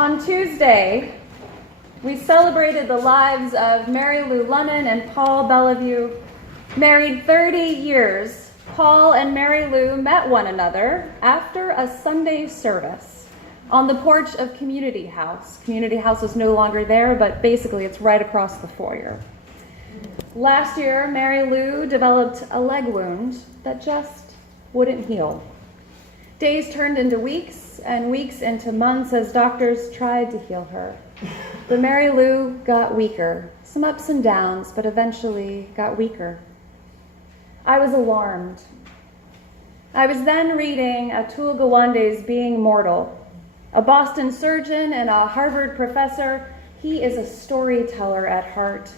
On Tuesday, we celebrated the lives of Mary Lou Lunnan and Paul Bellevue. Married 30 years, Paul and Mary Lou met one another after a Sunday service on the porch of Community House. Community House is no longer there, but basically it's right across the foyer. Last year, Mary Lou developed a leg wound that just wouldn't heal. Days turned into weeks and weeks into months as doctors tried to heal her. But Mary Lou got weaker, some ups and downs, but eventually got weaker. I was alarmed. I was then reading Atul Gawande's Being Mortal. A Boston surgeon and a Harvard professor, he is a storyteller at heart.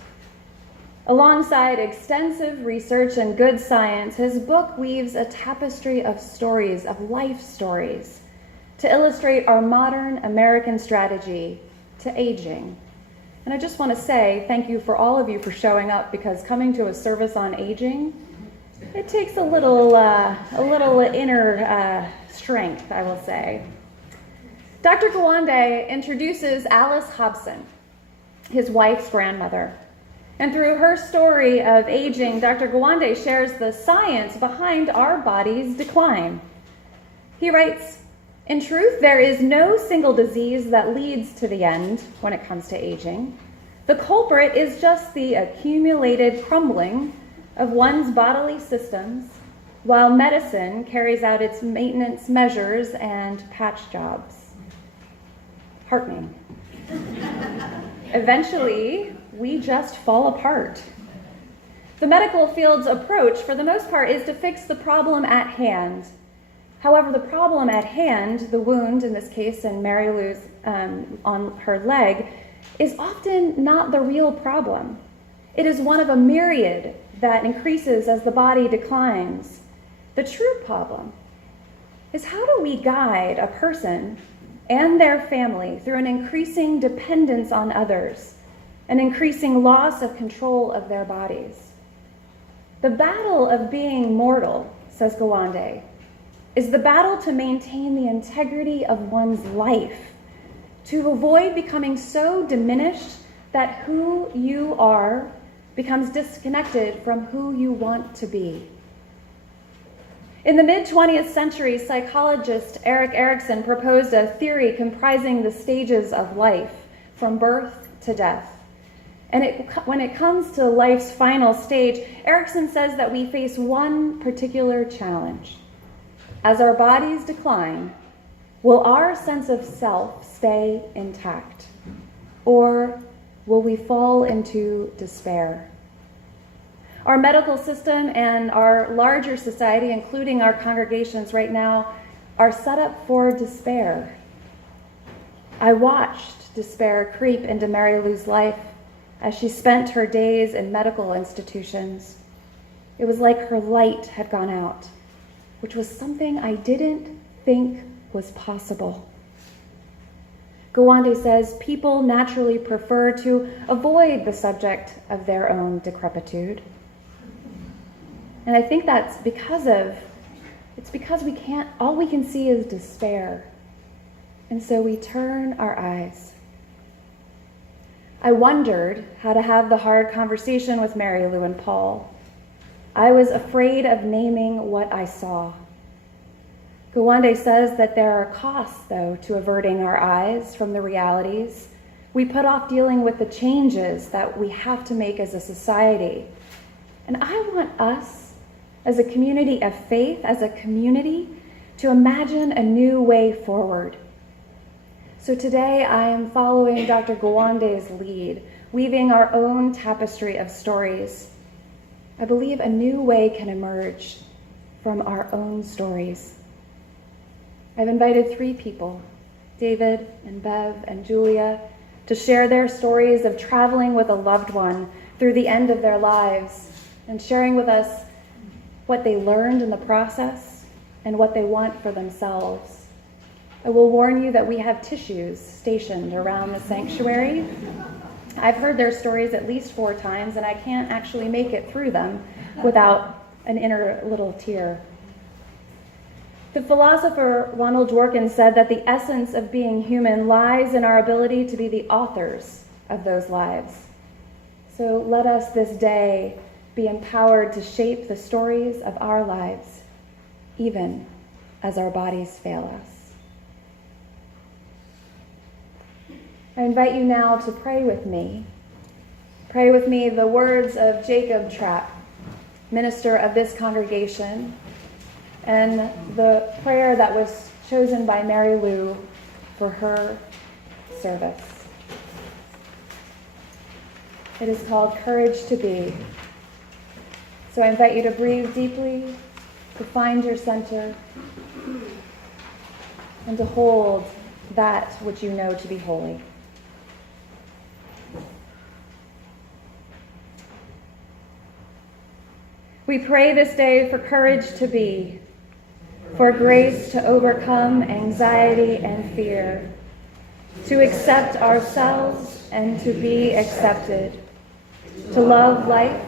Alongside extensive research and good science, his book weaves a tapestry of stories, of life stories, to illustrate our modern American strategy to aging. And I just want to say thank you for all of you for showing up, because coming to a service on aging, it takes a little inner strength, I will say. Dr. Gawande introduces Alice Hobson, his wife's grandmother. And through her story of aging, Dr. Gawande shares the science behind our body's decline. He writes, "In truth, there is no single disease that leads to the end when it comes to aging. The culprit is just the accumulated crumbling of one's bodily systems, while medicine carries out its maintenance measures and patch jobs." Heartening. Eventually, we just fall apart. The medical field's approach, for the most part, is to fix the problem at hand. However, the problem at hand, the wound, in this case, in Mary Lou's on her leg, is often not the real problem. It is one of a myriad that increases as the body declines. The true problem is, how do we guide a person and their family through an increasing dependence on others, an increasing loss of control of their bodies? The battle of being mortal, says Gawande, is the battle to maintain the integrity of one's life, to avoid becoming so diminished that who you are becomes disconnected from who you want to be. In the mid-20th century, psychologist Erik Erikson proposed a theory comprising the stages of life, from birth to death. And when it comes to life's final stage, Erikson says that we face one particular challenge. As our bodies decline, will our sense of self stay intact? Or will we fall into despair? Our medical system and our larger society, including our congregations right now, are set up for despair. I watched despair creep into Mary Lou's life as she spent her days in medical institutions. It was like her light had gone out, which was something I didn't think was possible. Gawande says people naturally prefer to avoid the subject of their own decrepitude. And I think that's because all we can see is despair. And so we turn our eyes. I wondered how to have the hard conversation with Mary Lou and Paul. I was afraid of naming what I saw. Gawande says that there are costs, though, to averting our eyes from the realities. We put off dealing with the changes that we have to make as a society. And I want us, as a community of faith, as a community, to imagine a new way forward. So today I am following Dr. Gawande's lead, weaving our own tapestry of stories. I believe a new way can emerge from our own stories. I've invited 3 people, David and Bev and Julia, to share their stories of traveling with a loved one through the end of their lives and sharing with us what they learned in the process and what they want for themselves. I will warn you that we have tissues stationed around the sanctuary. I've heard their stories at least 4 times, and I can't actually make it through them without an inner little tear. The philosopher Ronald Dworkin said that the essence of being human lies in our ability to be the authors of those lives. So let us this day be empowered to shape the stories of our lives, even as our bodies fail us. I invite you now to pray with me. Pray with me the words of Jacob Trapp, minister of this congregation, and the prayer that was chosen by Mary Lou for her service. It is called Courage to Be. So I invite you to breathe deeply, to find your center, and to hold that which you know to be holy. We pray this day for courage to be, for grace to overcome anxiety and fear, to accept ourselves and to be accepted, to love life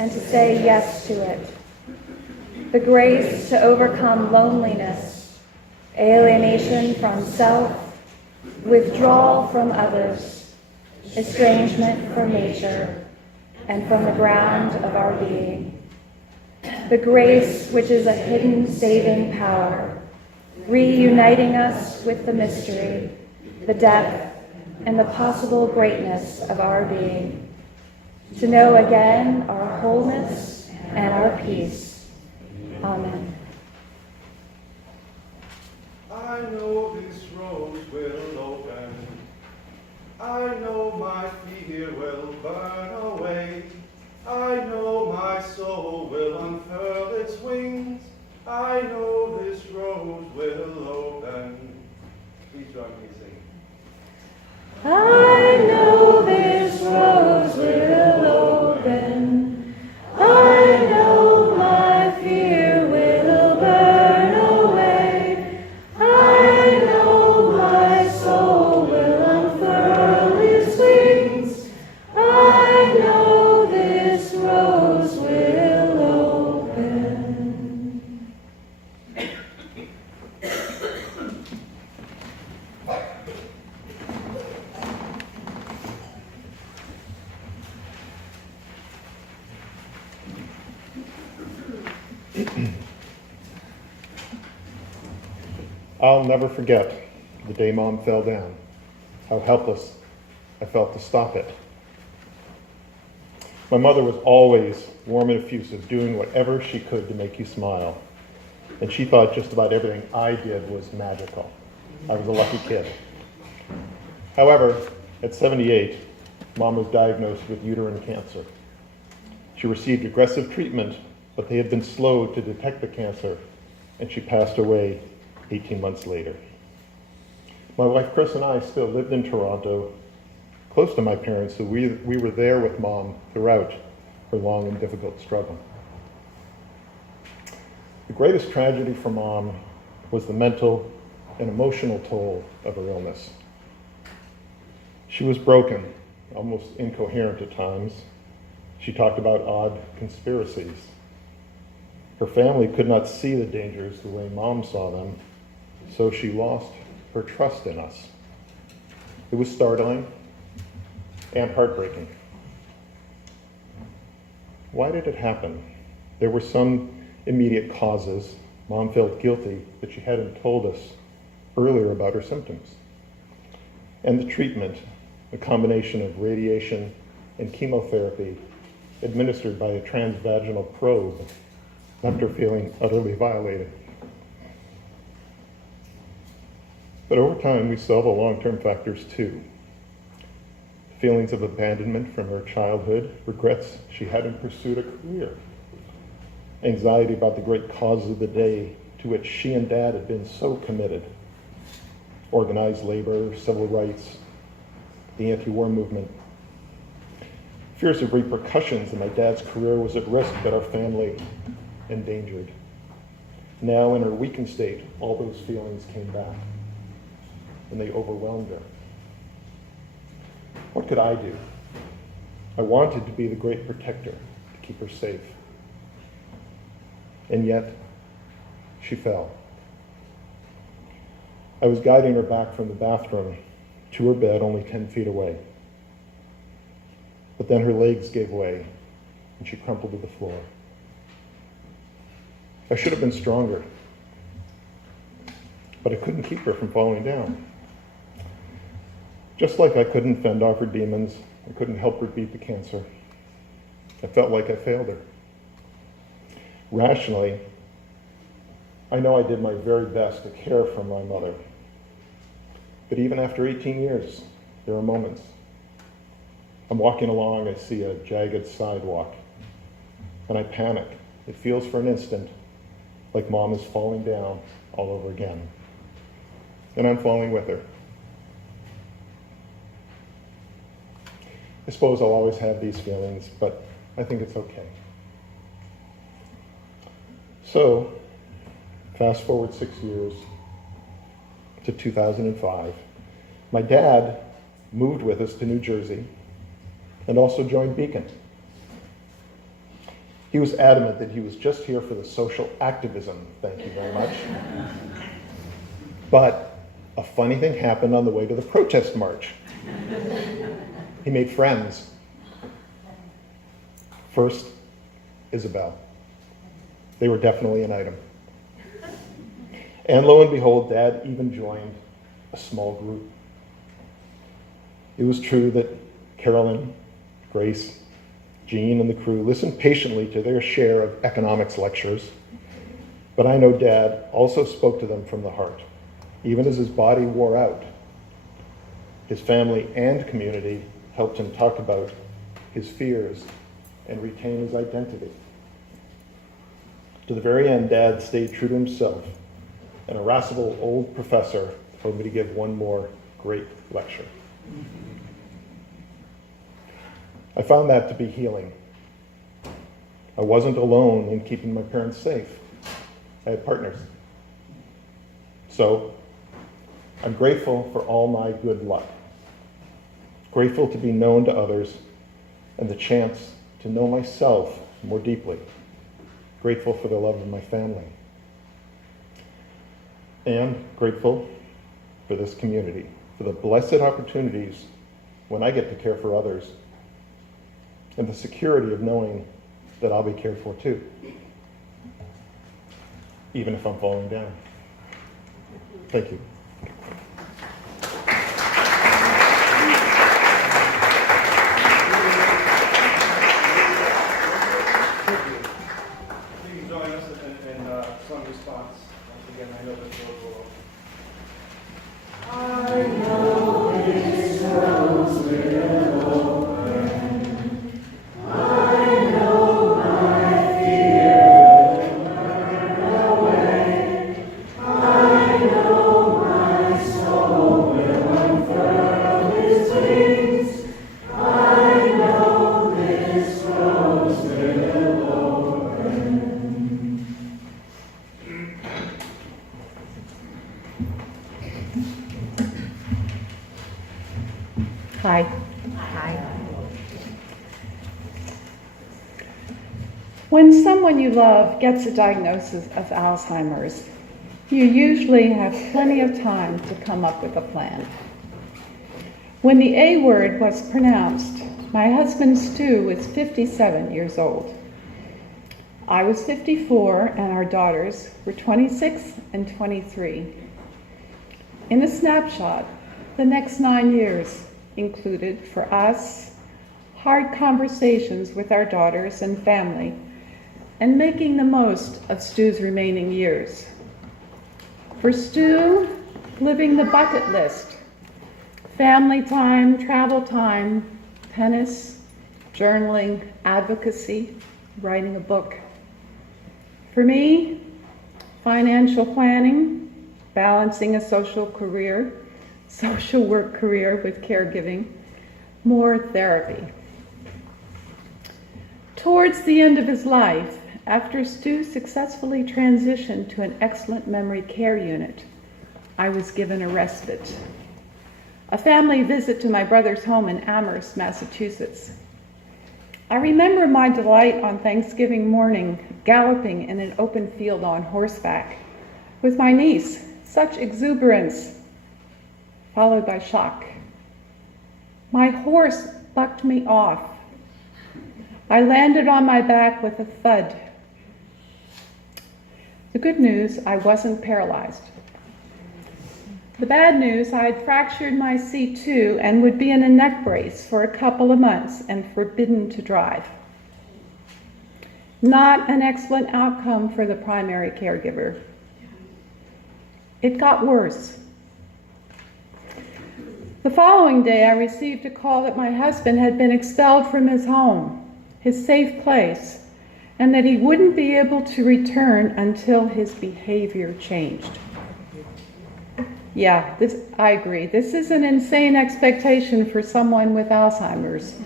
and to say yes to it, the grace to overcome loneliness, alienation from self, withdrawal from others, estrangement from nature, and from the ground of our being. The grace which is a hidden saving power, reuniting us with the mystery, the depth, and the possible greatness of our being, to know again our wholeness and our peace. Amen. I know this rose will open. I know my fear will burn away. I know my soul will unfurl its wings. I know this rose will open. Please join me singing. I know this rose will open. I know my fear will burn away. I know my soul will unfurl its wings. I know this rose will open. I'll never forget the day Mom fell down, how helpless I felt to stop it. My mother was always warm and effusive, doing whatever she could to make you smile. And she thought just about everything I did was magical. I was a lucky kid. However, at 78, Mom was diagnosed with uterine cancer. She received aggressive treatment, but they had been slow to detect the cancer, and she passed away 18 months later. My wife Chris and I still lived in Toronto, close to my parents, so we were there with Mom throughout her long and difficult struggle. The greatest tragedy for Mom was the mental and emotional toll of her illness. She was broken, almost incoherent at times. She talked about odd conspiracies. Her family could not see the dangers the way Mom saw them, so she lost her trust in us. It was startling and heartbreaking. Why did it happen? There were some immediate causes. Mom felt guilty that she hadn't told us earlier about her symptoms. And the treatment, a combination of radiation and chemotherapy administered by a transvaginal probe, left her feeling utterly violated. But over time, we saw the long-term factors too. Feelings of abandonment from her childhood, regrets she hadn't pursued a career, anxiety about the great causes of the day to which she and Dad had been so committed, organized labor, civil rights, the anti-war movement, fears of repercussions that my dad's career was at risk, that our family endangered. Now, in her weakened state, all those feelings came back, and they overwhelmed her. What could I do? I wanted to be the great protector, to keep her safe. And yet, she fell. I was guiding her back from the bathroom to her bed only 10 feet away. But then her legs gave way and she crumpled to the floor. I should have been stronger, but I couldn't keep her from falling down. Just like I couldn't fend off her demons, I couldn't help her beat the cancer. I felt like I failed her. Rationally, I know I did my very best to care for my mother. But even after 18 years, there are moments. I'm walking along, I see a jagged sidewalk, and I panic. It feels for an instant like Mom is falling down all over again. And I'm falling with her. I suppose I'll always have these feelings, but I think it's okay. So, fast forward 6 years to 2005. My dad moved with us to New Jersey and also joined Beacon. He was adamant that he was just here for the social activism, thank you very much. But a funny thing happened on the way to the protest march. He made friends. First, Isabel. They were definitely an item. And lo and behold, Dad even joined a small group. It was true that Carolyn, Grace, Jean, and the crew listened patiently to their share of economics lectures, but I know Dad also spoke to them from the heart, even as his body wore out. His family and community helped him talk about his fears and retain his identity. To the very end, Dad stayed true to himself. An irascible old professor told me to give one more great lecture. I found that to be healing. I wasn't alone in keeping my parents safe. I had partners. So, I'm grateful for all my good luck. Grateful to be known to others and the chance to know myself more deeply. Grateful for the love of my family. And grateful for this community, for the blessed opportunities when I get to care for others, and the security of knowing that I'll be cared for too, even if I'm falling down. Thank you. Please join us in song response. Once again, I know this road will open. I know this rose will open. I know my fear will burn away. I know my soul will unfurl its wings. I know this rose will open. Hi. When someone you love gets a diagnosis of Alzheimer's, you usually have plenty of time to come up with a plan. When the A word was pronounced, my husband Stu was 57 years old. I was 54 and our daughters were 26 and 23. In a snapshot, the next 9 years included for us hard conversations with our daughters and family and making the most of Stu's remaining years. For Stu, living the bucket list, family time, travel time, tennis, journaling, advocacy, writing a book. For me, financial planning, balancing a social work career with caregiving, more therapy. Towards the end of his life, after Stu successfully transitioned to an excellent memory care unit, I was given a respite. A family visit to my brother's home in Amherst, Massachusetts. I remember my delight on Thanksgiving morning, galloping in an open field on horseback with my niece, Such exuberance, followed by shock. My horse bucked me off. I landed on my back with a thud. The good news, I wasn't paralyzed. The bad news, I had fractured my C2 and would be in a neck brace for a couple of months and forbidden to drive. Not an excellent outcome for the primary caregiver. It got worse. The following day, I received a call that my husband had been expelled from his home, his safe place, and that he wouldn't be able to return until his behavior changed. Yeah, I agree. This is an insane expectation for someone with Alzheimer's.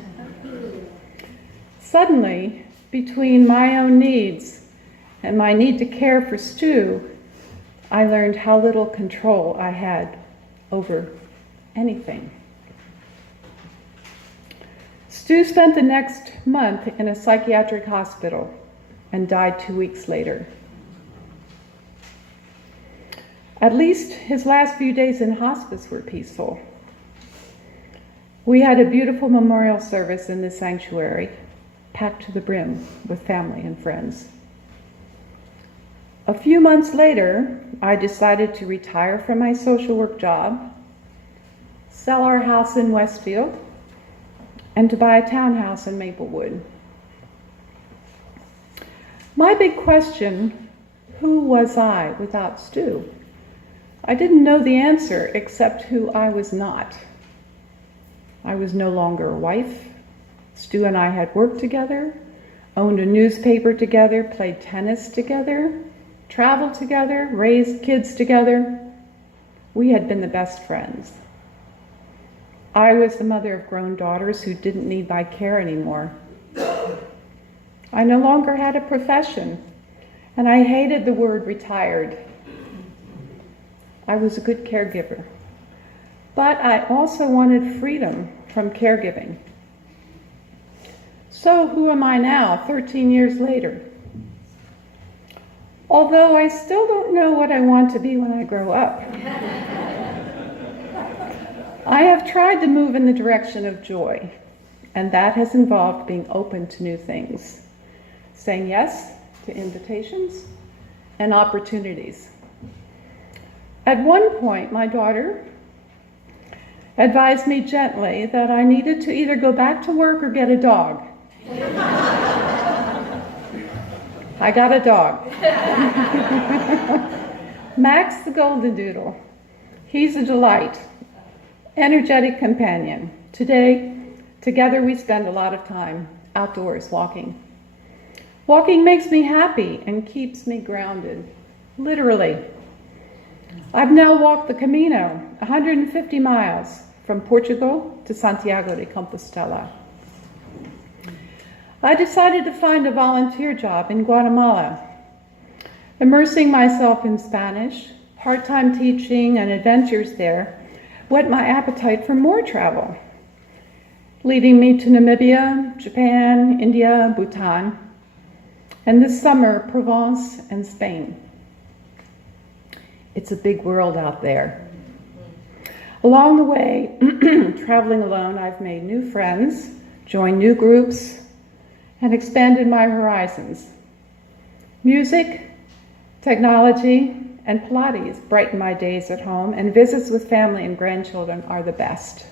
Suddenly, between my own needs and my need to care for Stu, I learned how little control I had over anything. Stu spent the next month in a psychiatric hospital and died 2 weeks later. At least his last few days in hospice were peaceful. We had a beautiful memorial service in the sanctuary, packed to the brim with family and friends. A few months later, I decided to retire from my social work job, sell our house in Westfield, and to buy a townhouse in Maplewood. My big question, who was I without Stu? I didn't know the answer except who I was not. I was no longer a wife. Stu and I had worked together, owned a newspaper together, played tennis together, traveled together, raised kids together. We had been the best friends. I was the mother of grown daughters who didn't need my care anymore. I no longer had a profession, and I hated the word retired. I was a good caregiver, but I also wanted freedom from caregiving. So who am I now, 13 years later? Although I still don't know what I want to be when I grow up. I have tried to move in the direction of joy, and that has involved being open to new things, saying yes to invitations and opportunities. At one point, my daughter advised me gently that I needed to either go back to work or get a dog. I got a dog. Max the Golden Doodle. He's a delight. Energetic companion. Together we spend a lot of time outdoors walking. Walking makes me happy and keeps me grounded. Literally. I've now walked the Camino, 150 miles, from Portugal to Santiago de Compostela. I decided to find a volunteer job in Guatemala. Immersing myself in Spanish, part-time teaching, and adventures there whet my appetite for more travel, leading me to Namibia, Japan, India, Bhutan, and this summer, Provence and Spain. It's a big world out there. Along the way, traveling alone, I've made new friends, joined new groups, and expanded my horizons. Music, technology, and Pilates brighten my days at home, and visits with family and grandchildren are the best.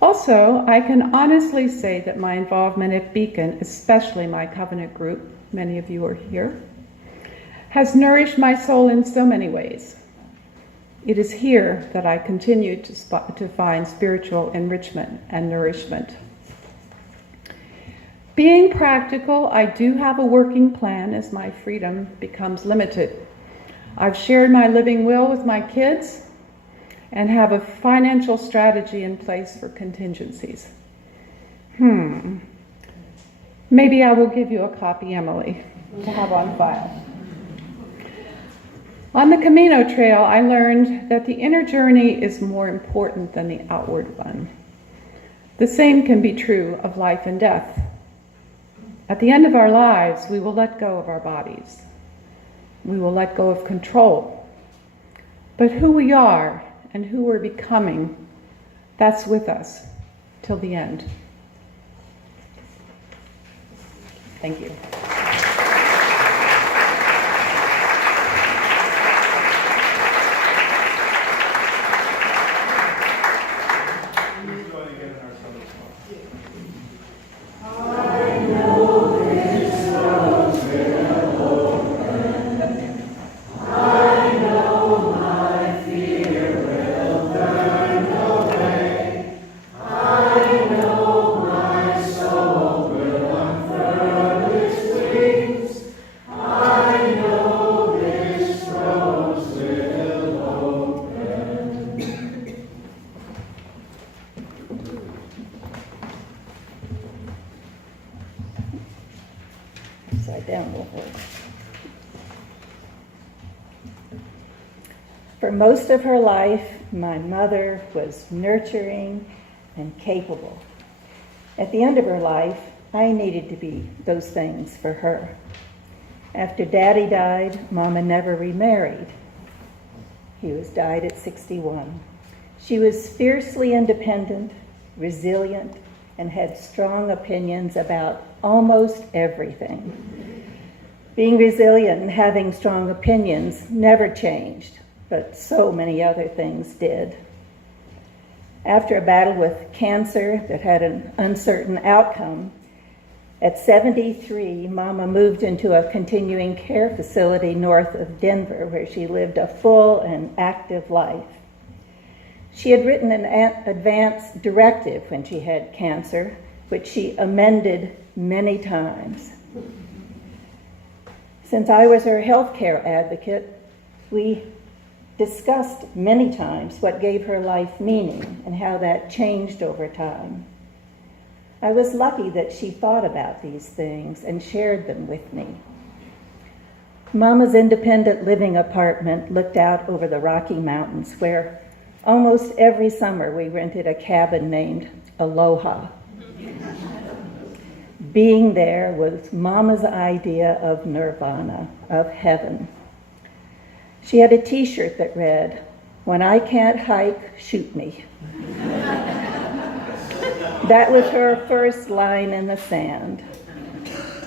Also, I can honestly say that my involvement at Beacon, especially my covenant group, many of you are here, has nourished my soul in so many ways. It is here that I continue to find spiritual enrichment and nourishment. Being practical, I do have a working plan as my freedom becomes limited. I've shared my living will with my kids and have a financial strategy in place for contingencies. Maybe I will give you a copy, Emily, to have on file. On the Camino Trail, I learned that the inner journey is more important than the outward one. The same can be true of life and death. At the end of our lives, we will let go of our bodies. We will let go of control. But who we are and who we're becoming, that's with us till the end. Thank you. Please join again in our Sunday song. Upside down will hurt. For most of her life, my mother was nurturing and capable. At the end of her life, I needed to be those things for her. After Daddy died, Mama never remarried. He died at 61. She was fiercely independent, resilient, and had strong opinions about almost everything. Being resilient and having strong opinions never changed, but so many other things did. After a battle with cancer that had an uncertain outcome, at 73, Mama moved into a continuing care facility north of Denver, where she lived a full and active life. She had written an advance directive when she had cancer, which she amended many times. Since I was her healthcare advocate, we discussed many times what gave her life meaning and how that changed over time. I was lucky that she thought about these things and shared them with me. Mama's independent living apartment looked out over the Rocky Mountains, where almost every summer we rented a cabin named Aloha. Being there was Mama's idea of nirvana, of heaven. She had a t-shirt that read, "When I can't hike, shoot me." That was her first line in the sand.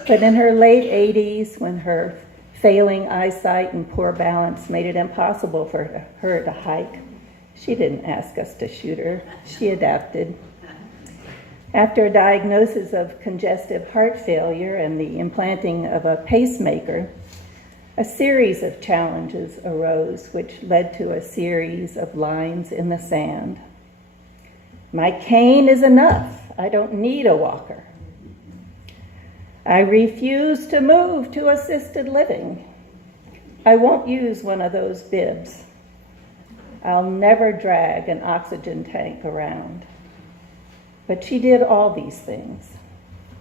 But in her late 80s, when her failing eyesight and poor balance made it impossible for her to hike, she didn't ask us to shoot her. She adapted. After a diagnosis of congestive heart failure and the implanting of a pacemaker, a series of challenges arose, which led to a series of lines in the sand. My cane is enough. I don't need a walker. I refuse to move to assisted living. I won't use one of those bibs. I'll never drag an oxygen tank around. But she did all these things.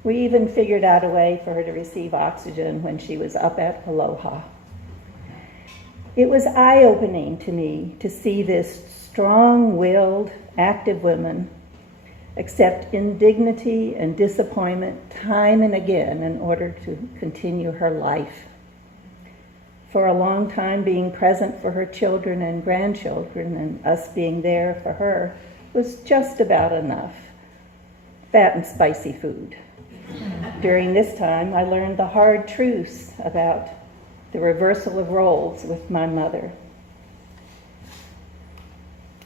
We even figured out a way for her to receive oxygen when she was up at Aloha. It was eye-opening to me to see this strong-willed, active woman accept indignity and disappointment time and again in order to continue her life. For a long time, being present for her children and grandchildren and us being there for her was just about enough. That and spicy food. During this time, I learned the hard truths about the reversal of roles with my mother.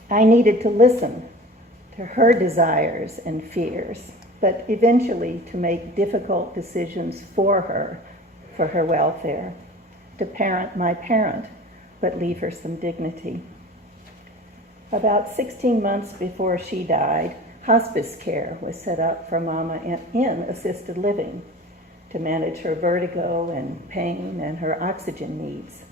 I needed to listen to her desires and fears, but eventually to make difficult decisions for her welfare, to parent my parent, but leave her some dignity. About 16 months before she died, hospice care was set up for Mama in assisted living to manage her vertigo and pain and her oxygen needs.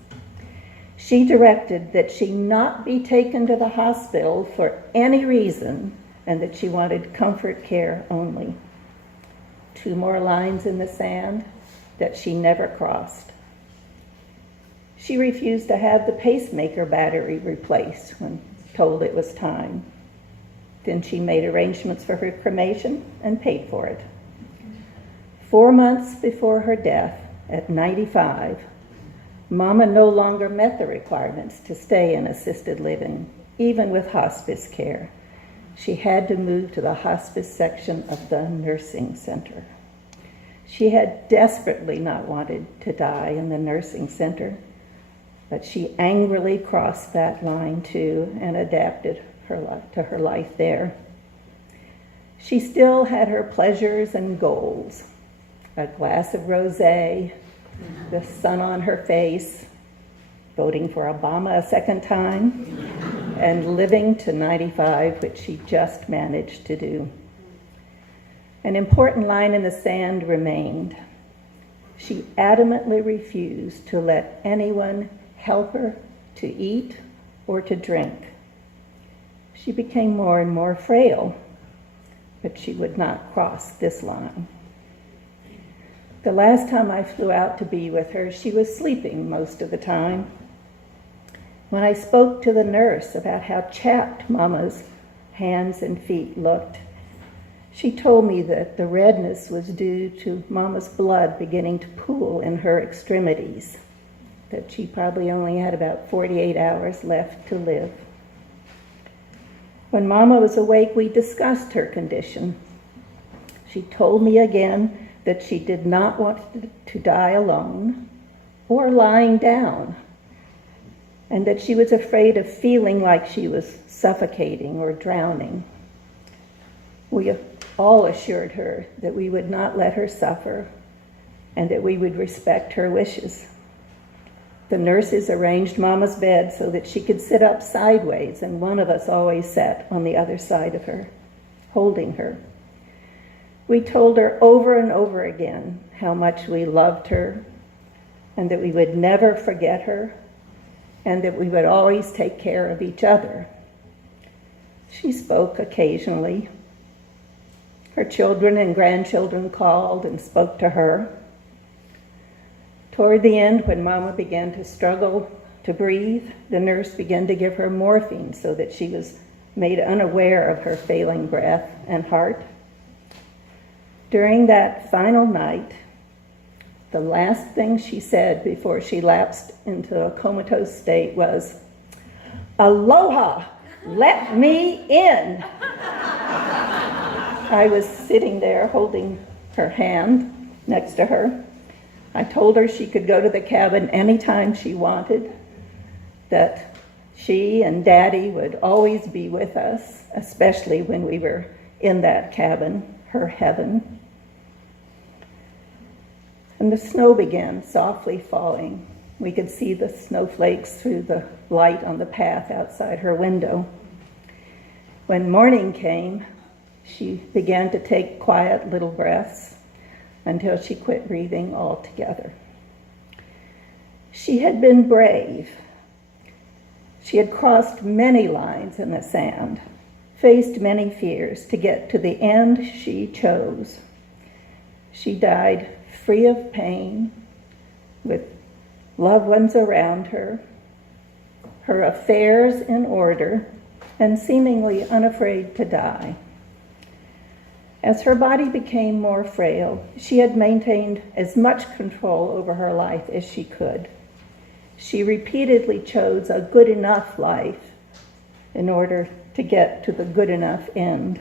She directed that she not be taken to the hospital for any reason and that she wanted comfort care only. 2 more lines in the sand that she never crossed. She refused to have the pacemaker battery replaced when told it was time. Then she made arrangements for her cremation and paid for it. 4 months before her death, at 95, Mama no longer met the requirements to stay in assisted living, even with hospice care. She had to move to the hospice section of the nursing center. She had desperately not wanted to die in the nursing center, but she angrily crossed that line too and adapted to her life there. She still had her pleasures and goals. A glass of rosé, the sun on her face, voting for Obama a second time, and living to 95, which she just managed to do. An important line in the sand remained. She adamantly refused to let anyone help her to eat or to drink. She became more and more frail, but she would not cross this line. The last time I flew out to be with her, she was sleeping most of the time. When I spoke to the nurse about how chapped Mama's hands and feet looked, she told me that the redness was due to Mama's blood beginning to pool in her extremities, that she probably only had about 48 hours left to live. When Mama was awake, we discussed her condition. She told me again that she did not want to die alone or lying down, and that she was afraid of feeling like she was suffocating or drowning. We all assured her that we would not let her suffer and that we would respect her wishes. The nurses arranged Mama's bed so that she could sit up sideways, and one of us always sat on the other side of her, holding her. We told her over and over again how much we loved her and that we would never forget her and that we would always take care of each other. She spoke occasionally. Her children and grandchildren called and spoke to her. Toward the end, when Mama began to struggle to breathe, the nurse began to give her morphine so that she was made unaware of her failing breath and heart. During that final night, the last thing she said before she lapsed into a comatose state was, "Aloha, let me in." I was sitting there holding her hand next to her. I told her she could go to the cabin anytime she wanted, that she and Daddy would always be with us, especially when we were in that cabin, her heaven. And the snow began softly falling. We could see the snowflakes through the light on the path outside her window. When morning came, she began to take quiet little breaths until she quit breathing altogether. She had been brave. She had crossed many lines in the sand, faced many fears to get to the end she chose. She died free of pain, with loved ones around her, her affairs in order, and seemingly unafraid to die. As her body became more frail, she had maintained as much control over her life as she could. She repeatedly chose a good enough life in order to get to the good enough end.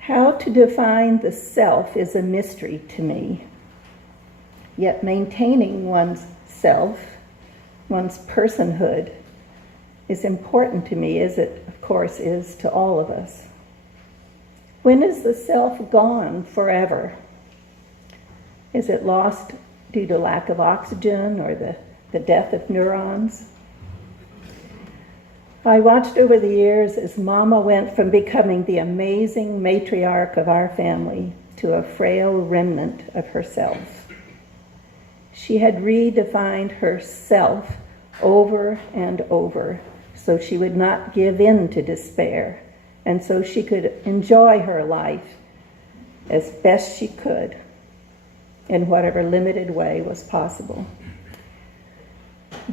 How to define the self is a mystery to me. Yet maintaining one's self, one's personhood, is important to me, as it, of course, is to all of us. When is the self gone forever? Is it lost due to lack of oxygen or the death of neurons? I watched over the years as Mama went from becoming the amazing matriarch of our family to a frail remnant of herself. She had redefined herself over and over so she would not give in to despair, and so she could enjoy her life as best she could in whatever limited way was possible.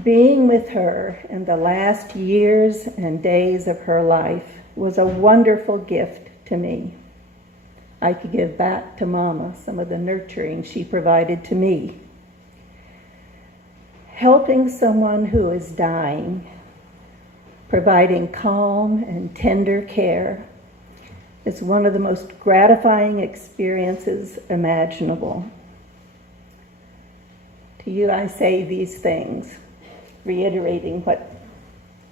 Being with her in the last years and days of her life was a wonderful gift to me. I could give back to Mama some of the nurturing she provided to me. Helping someone who is dying, providing calm and tender care, is one of the most gratifying experiences imaginable. To you, I say these things, reiterating what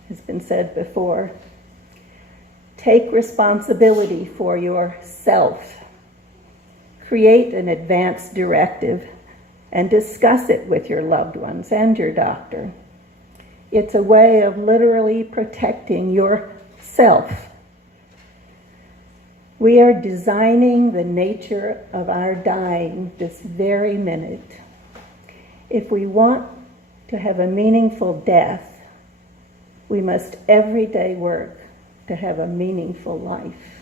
has been said before. Take responsibility for yourself. Create an advance directive and discuss it with your loved ones and your doctor. It's a way of literally protecting yourself. We are designing the nature of our dying this very minute. If we want to have a meaningful death, we must every day work to have a meaningful life.